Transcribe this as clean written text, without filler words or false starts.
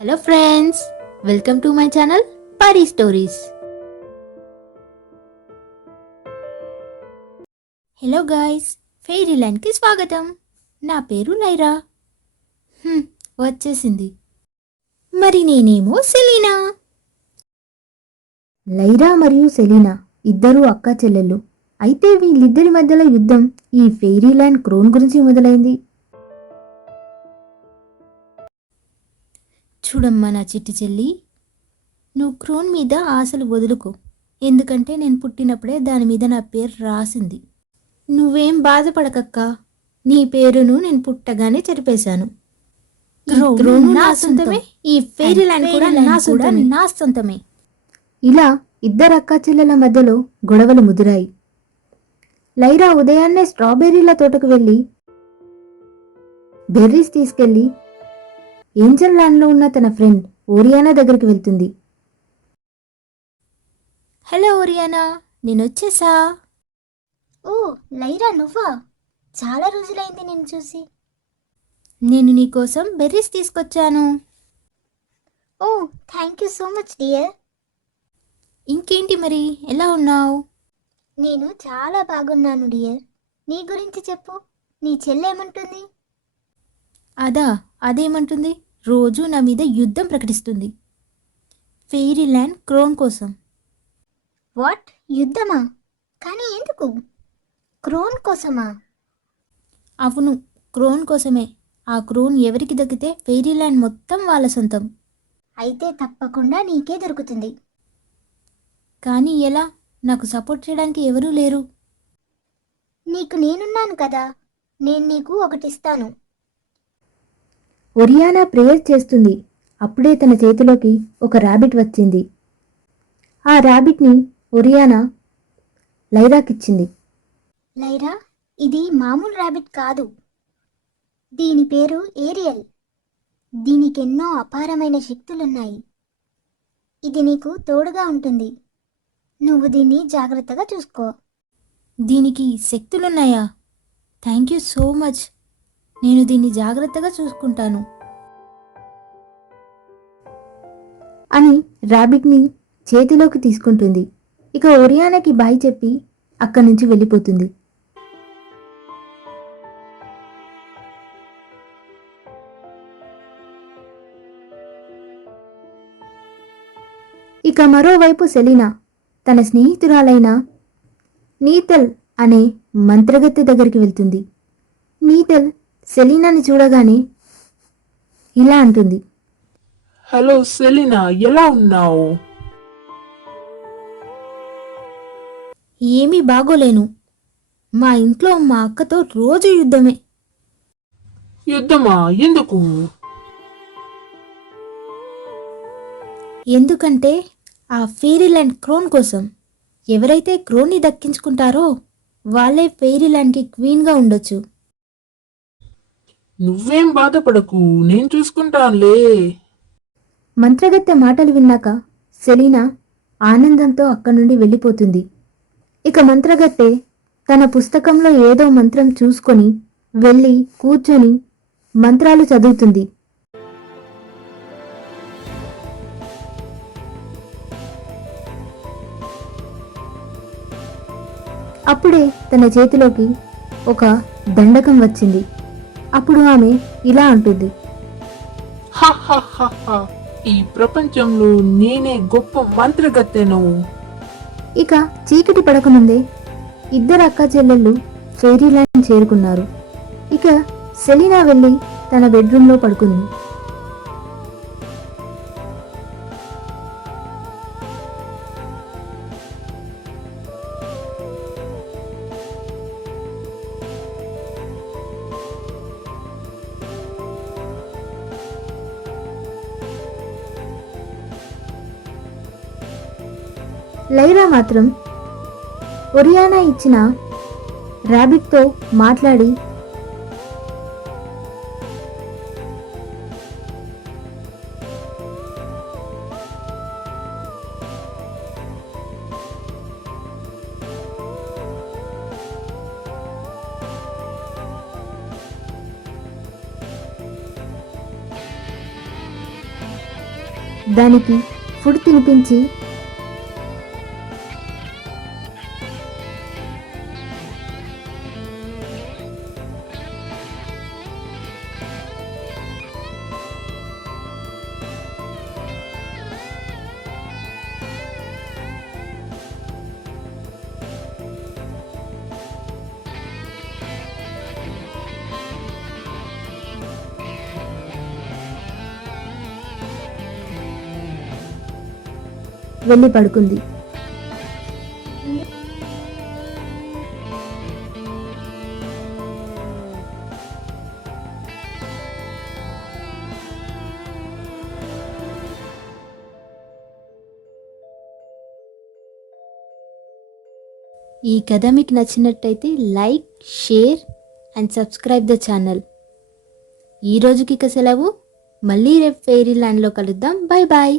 Hello friends, welcome to my channel Pari stories. Hello guys, fairy ల్యాండ్కి స్వాగతం. నా పేరు లైరా. వచ్చేసింది. మరి నేనేమో సెలీనా. లైరా మరియు సెలీనా ఇద్దరూ అక్కా చెల్లెళ్ళు. అయితే వీళ్ళిద్దరి మధ్యలో యుద్ధం ఈ ఫెయిరీ ల్యాండ్ క్రోన్ గురించి మొదలైంది. చూడమ్మా నా చిట్టి చెల్లి, నువ్వు క్రోన్ మీద ఆశలు వదులుకో. ఎందుకంటే నేను పుట్టినప్పుడే దాని మీద నా పేరు రాసింది. నువ్వేం బాధపడకక్కా, నీ పేరును నేను పుట్టగానే చెరిపేశాను. క్రోన్ నా సొంతమే, ఈ ఫెయిరీ ల్యాండ్ కూడా నా సొంతమే. ఇలా ఇద్దరు అక్కా చెల్లెల మధ్యలో గొడవలు ముదిరాయి. లైరా ఉదయాన్నే స్ట్రాబెర్రీల తోటకు వెళ్ళి బెర్రీస్ తీసుకెళ్లి ఏంజల్ ల్యాండ్లో ఉన్న తన ఫ్రెండ్ ఓరియానా దగ్గరికి వెళ్తుంది. హలో ఓరియానా, నేనొచ్చేసా. ఓ లైరా, నువ్వా? చాలా రోజులైంది నిన్ను చూసి. నేను నీకోసం బెర్రీస్ తీసుకొచ్చాను. Oh thank you so much dear. ఇంకేంటి మరి, ఎలా ఉన్నావు? నేను చాలా బాగున్నాను డియర్. నీ గురించి చెప్పు, నీ చెల్లేమంటుంది? అదేమంటుంది, రోజు నా మీద యుద్ధం ప్రకటిస్తుంది, ఫెయిరీ ల్యాండ్ క్రోన్ కోసం. వాట్, యుద్ధమా? కానీ ఎందుకు? క్రోన్ కోసమా? అవును, క్రోన్ కోసమే. ఆ క్రోన్ ఎవరికి దక్కితే ఫెయిరీ ల్యాండ్ మొత్తం వాళ్ళ సొంతం. అయితే తప్పకుండా నీకే దొరుకుతుంది. కానీ ఎలా? నాకు సపోర్ట్ చేయడానికి ఎవరూ లేరు. నీకు నేనున్నాను కదా, నేను నీకు ఒకటిస్తాను. ఒరియానా ప్రేయర్ చేస్తుంది. అప్పుడే తన చేతిలోకి ఒక ర్యాబిట్ వచ్చింది. ఆ ర్యాబిట్ని ఒరియానా లైరాకిచ్చింది. లైరా, ఇది మామూలు ర్యాబిట్ కాదు. దీని పేరు ఏరియల్. దీనికెన్నో అపారమైన శక్తులున్నాయి. ఇది నీకు తోడుగా ఉంటుంది. నువ్వు దీన్ని జాగ్రత్తగా చూసుకో. దీనికి శక్తులున్నాయా? Thank you so much. నేను దీన్ని జాగ్రత్తగా చూసుకుంటాను అని ర్యాబిట్ని చేతిలోకి తీసుకుంటుంది. ఇక ఒరియానాకి బాయ్ చెప్పి అక్కడి నుంచి వెళ్ళిపోతుంది. ఇక మరోవైపు సెలీనా తన స్నేహితురాలైన నీతల్ అనే మంత్రగత్తె దగ్గరికి వెళ్తుంది. నీతల్ సెలీనాని చూడగానే ఇలా అంటుంది. హలో సెలీనా, ఎలా ఉన్నావు? ఏమీ బాగోలేను. మా ఇంట్లో మా అక్కతో రోజు యుద్ధమే. యుద్ధమా? ఎందుకు? ఎందుకంటే ఆ ఫెయిరీ ల్యాండ్ క్రోన్ కోసం. ఎవరైతే క్రోన్ని దక్కించుకుంటారో వాళ్ళే ఫెయిరీ ల్యాండ్కి క్వీన్గా ఉండొచ్చు. నువ్వేం బాధపడకు, నేను చూసుకుంటానులే. మంత్రగత్తె మాటలు విన్నాక సెలీనా ఆనందంతో అక్కడి నుండి వెళ్ళిపోతుంది. ఇక మంత్రగత్తె తన పుస్తకంలో ఏదో మంత్రం చూసుకొని వెళ్ళి కూర్చొని మంత్రాలు చదువుతుంది. అప్పుడే తన చేతిలోకి ఒక దండకం వచ్చింది. అప్పుడు ఆమె ఇలా అంటుంది. హ, ఈ ప్రపంచంలో నేనే గొప్ప మంత్రగత్తెను. ఇక చీకటి పడకముందే ఇద్దరు అక్కా చెల్లెళ్ళు ఫెయిరీ ల్యాండ్ చేరుకున్నారు. ఇక సెలీనా వెళ్ళి తన బెడ్రూమ్లో పడుకుంది. లైరా మాత్రం ఒరియానా ఇచ్చిన ర్యాబిట్తో మాట్లాడి దానికి ఫుడ్ తినిపించి వెళ్ళి పడుకుంది. ఈ కథ మీకు నచ్చినట్టయితే like, share and subscribe the channel. ఈ రోజుకి ఇక సెలవు. మళ్ళీ రేపు ఫెయిరీ ల్యాండ్లో కలుద్దాం. Bye bye.